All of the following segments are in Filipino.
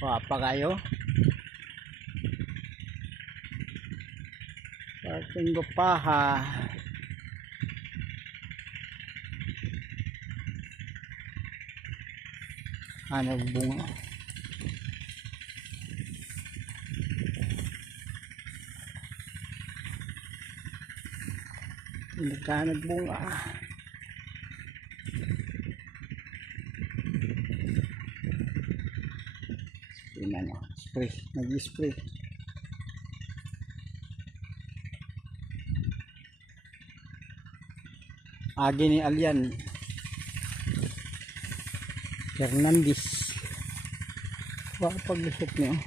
Wapa kayo. Parting gupaha. Ano bunga? Hindi ka nagbunga. Spray, nag-spray. Agi ni Alian Hernandez. Wala pag-lusot niyo.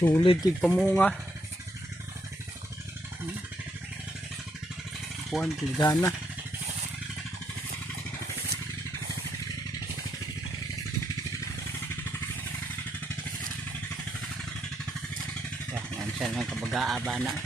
Sulit yung pamunga. Puan tigana. Yan siya ng kabaga-aba na.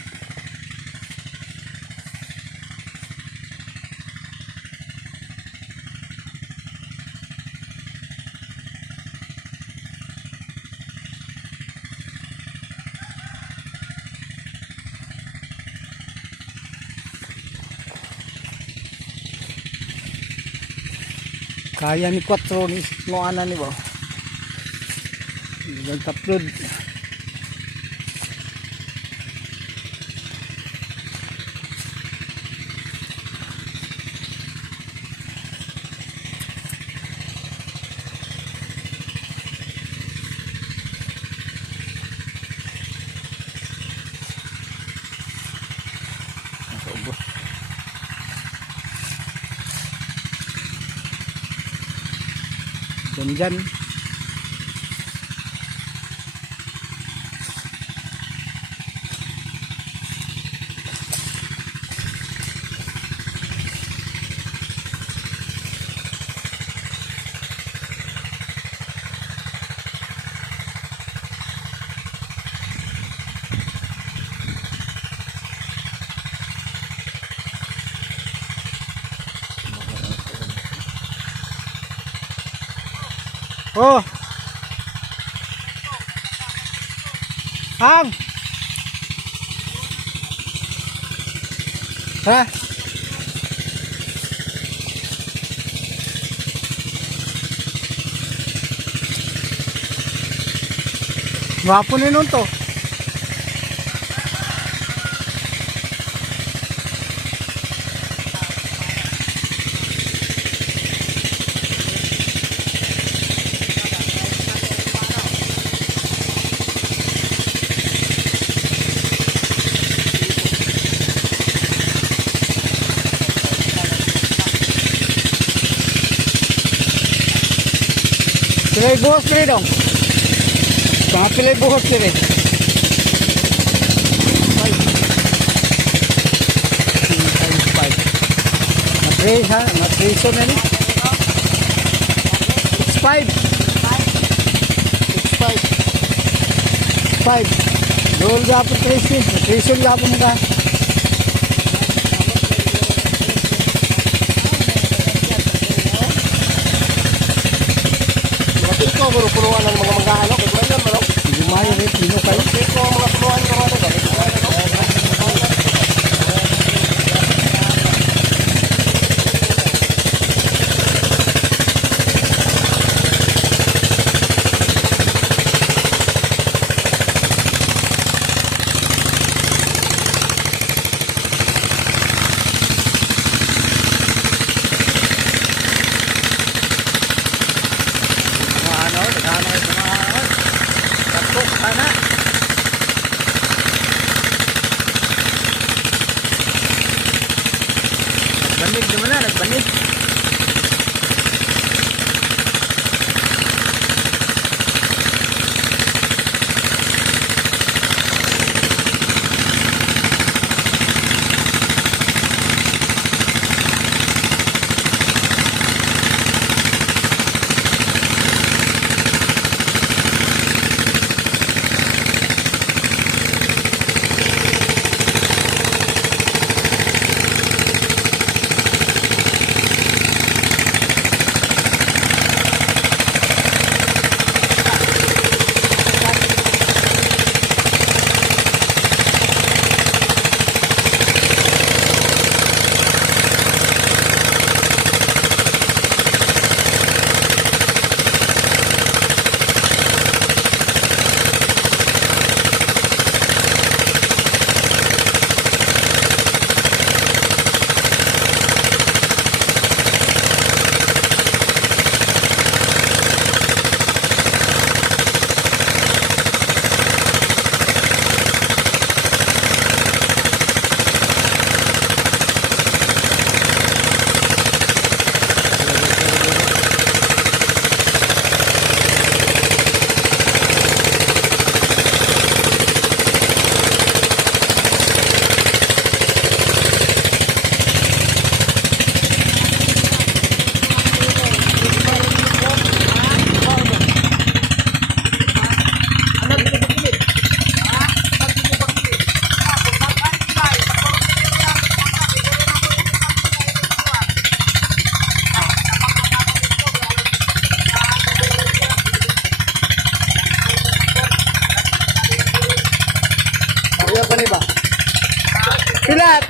Kaya ni 4 ni ano ni ba? Nag-upload. Dyan. Oh. Hang. Ha? Gwapo ni nun to. Pilay buhos pilay dong. Mga pilay buhos pilay. Matray ha? Matray so na ni? 6'5". 6'5". Dol gapon Tracy. Matray gapon ka. Puro-puruan ng mga ano, kaya ganyan mo. Lumayo rin, pino kayo. Ito ang mga puruan ng mga Nagbanig naman na, nagbanig.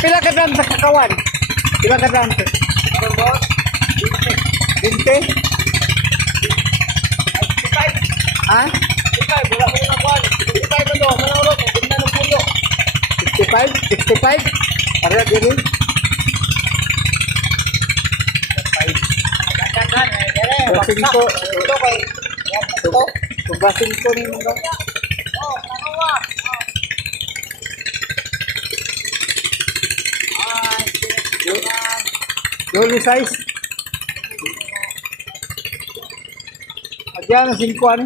pila ka dam sa kakawan? Pila ka dam? 20? Ha? 65? Para diri? Basin ko. Basin ko ni mga. Yoli size. Adyan ang 5 ano?